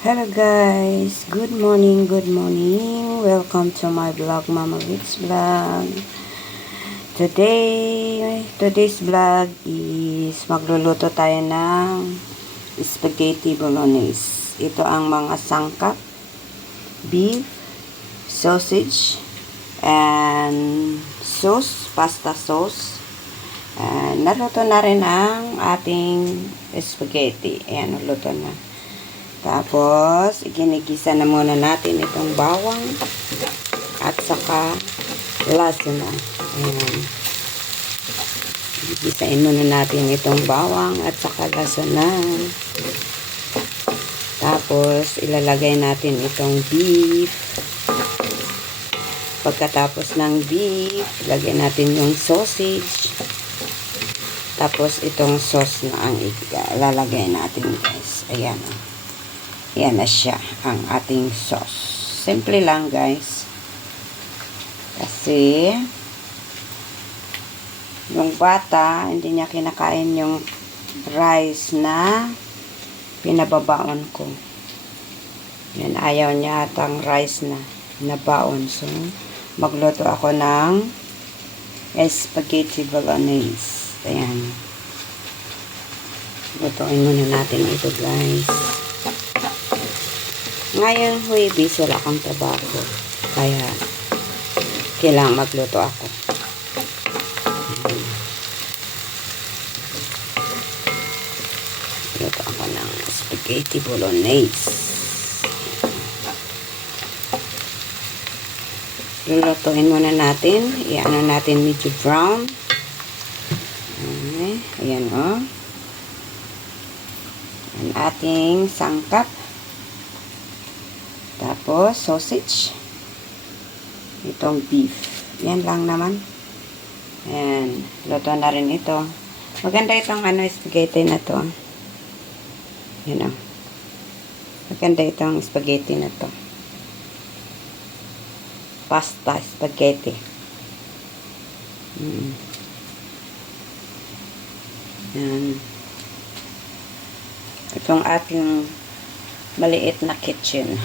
Hello guys, good morning, welcome to my vlog, Mama Rich Vlog. Today's vlog is magluluto tayo ng spaghetti bolognese. Ito ang mga sangkap: beef, sausage, and sauce, pasta sauce. Naluto na rin ang ating spaghetti. Ayan, naluto na. Tapos, iginigisa na muna natin itong bawang at saka lasuna. Ayan. Igisain muna natin itong bawang at saka lasuna. Tapos, ilalagay natin itong beef. Pagkatapos ng beef, ilagay natin yung sausage. Tapos, itong sauce na ang ilalagay natin, guys. Ayan. Yan na siya, ang ating sauce. Simple lang, guys. Kasi, yung bata, hindi niya kinakain yung rice na pinababaon ko. Yan, ayaw niya atang rice na nabaon. So, magluto ako ng spaghetti bolognese. Ayan. Lutuin muna natin ito, guys. Ngayon, Huwebes, wala akong trabaho. Kaya, kailangan magluto ako. Luto ako ng spaghetti bolognese. Lulutuin muna natin. Iano natin medyo brown. Ayan, o. Ang ating sangkap. Tapos, sausage. Itong beef. Yan lang naman. Ayan. Luto na rin ito. Maganda itong spaghetti na to. Yan o. Maganda itong spaghetti na to. Pasta spaghetti. Yan. Itong ating maliit na kitchen.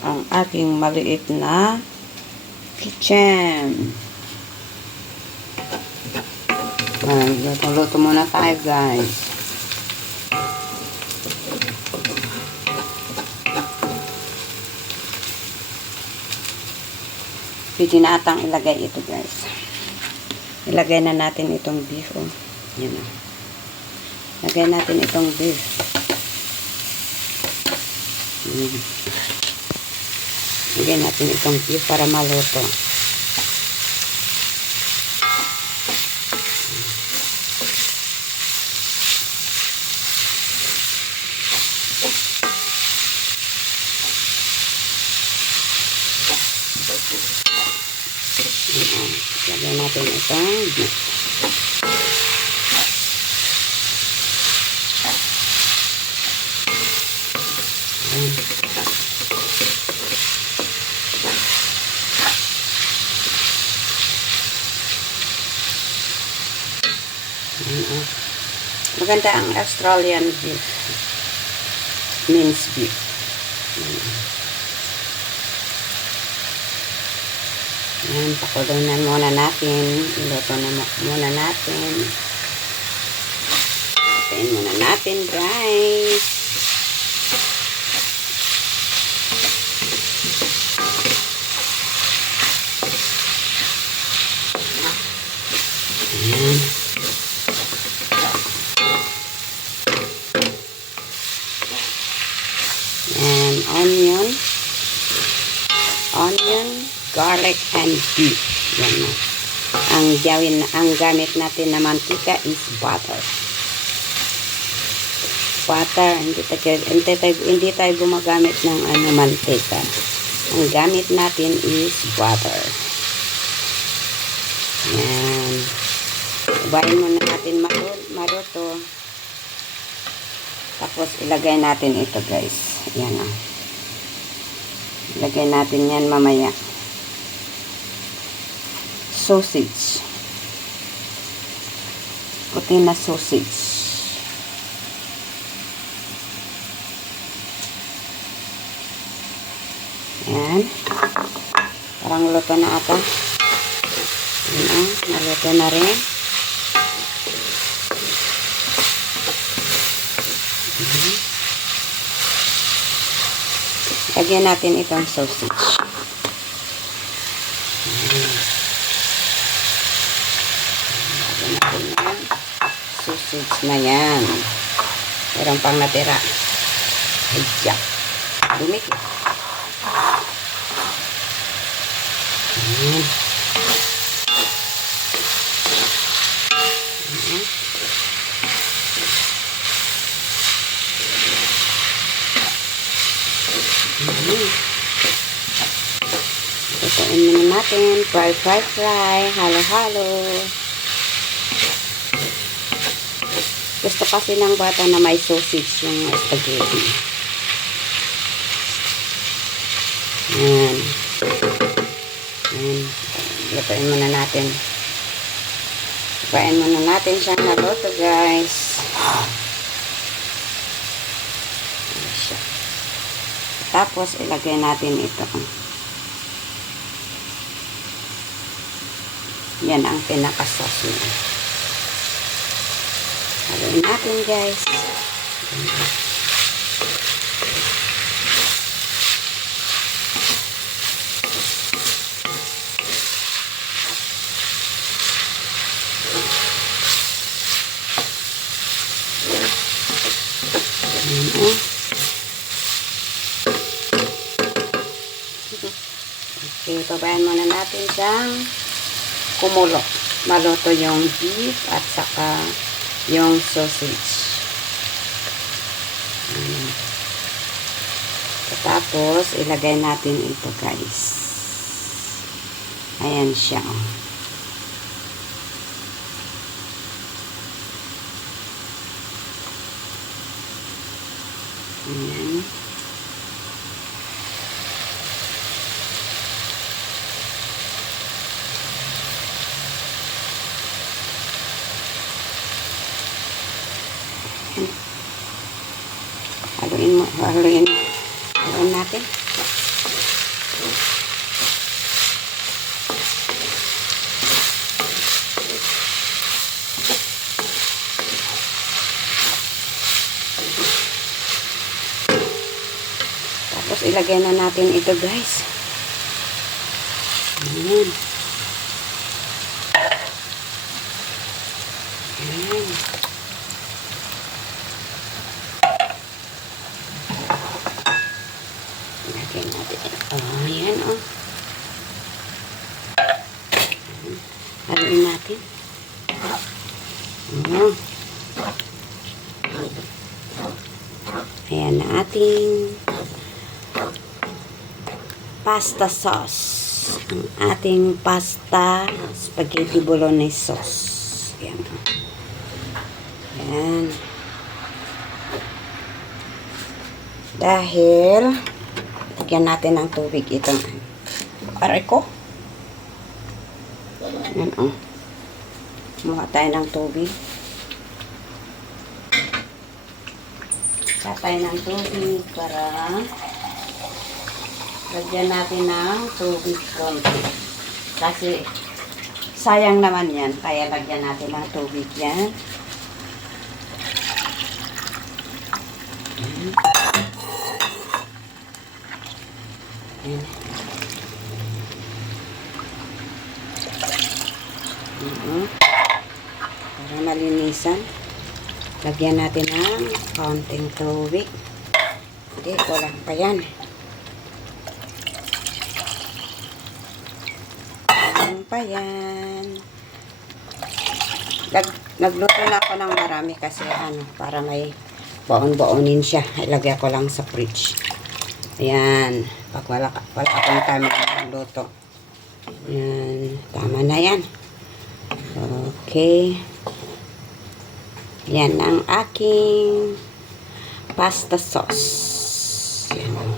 Ang aking maliit na kitchen. Luto muna tayo, guys. Pwede na atang ilagay ito, guys. Ilagay na natin itong beef. Oh. Yan o. Lagay natin itong beef. Lagay natin itong beef para maluto. Lagay natin itong beef. Maganda ang Australian beef. Minced beef. Yan, pakulunan muna natin. Iluto na muna natin. Lutuin muna natin, guys. Ayan. And onion, garlic, and beef. Yan na. Ang gamit natin na mantika is butter. Hindi tayo gumagamit ng mantika. Ang gamit natin is butter. Yan. Ibahin muna natin maluto. Tapos, ilagay natin ito, guys. Yan o. Ilagay natin yan mamaya. Sausage. Puti na sausage. Ayan. Parang luto na ata. Ayan, naluto na rin. Lagyan natin itong sausage. Lagyan natin yung sausage na yan. Meron pang natira. Ayan. Dumikit. Ayan. Ayan. Lutuin muna natin. Fry. Halo-halo. Gusto kasi ng bata na may sausage yung spaghetti. Ayan. Ayan. Lutuin muna natin. Lutuin muna natin siyang naluto, guys. Ayan siya. Tapos, ilagay natin ito. Yan ang pinaka-sauce niya. Haluin natin, guys. Okay, pabayaan muna natin siyang kumulo. Maluto yung beef at saka yung sausage. Tapos, ilagay natin ito, guys. Ayan siya. Ayan. Haluin natin. Tapos ilagay na natin ito, guys. Ayan. Ayan. Ilagay natin. Oh, ayan, oh. Haluin natin. Oh. Ayan na ating pasta sauce. Ang ating pasta spaghetti bolognese sauce. Ayan. Ayan. Dahil lagyan natin ng tubig ito. Aray ko. Ayan, oh. Kumuha tayo ng tubig. Tatay ng tubig para lagyan natin ng tubig konti. Kasi sayang naman yan. Kaya lagyan natin ng tubig yan. Ayan. Para malinisan. Lagyan natin ng kaunting tubig. Hindi, kulang pa yan. Kulang pa yan. Nagluto na ako ng marami kasi para may baon-baonin siya. Ilagay ko lang sa fridge. Ayan. Pag wala akong time magluto. Ayan. Tama na yan. Okay. Yan ang aking pasta sauce. Yan.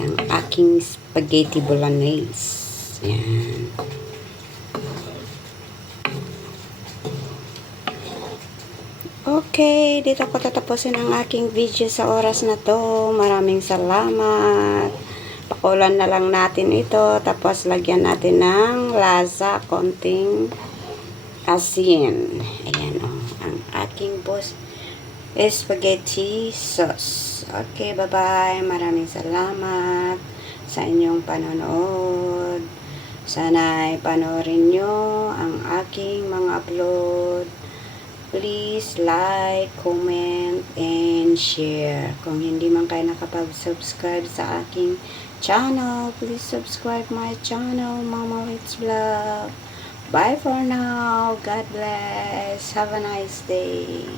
Ang aking spaghetti bolognese. Yan. Okay, dito ko tatapusin ang aking video sa oras na to. Maraming salamat. Pakulan na lang natin ito. Tapos, lagyan natin ng lasa. Konting asin. Ayan, oh. Ang aking spaghetti sauce. Okay, bye-bye. Maraming salamat sa inyong panonood. Sana'y panoorin nyo ang aking mga upload. Please like, comment, and share. Kung hindi man kayo nakapag-subscribe sa aking channel, please subscribe my channel, Mama Rich Vlog. Bye for now. God bless. Have a nice day.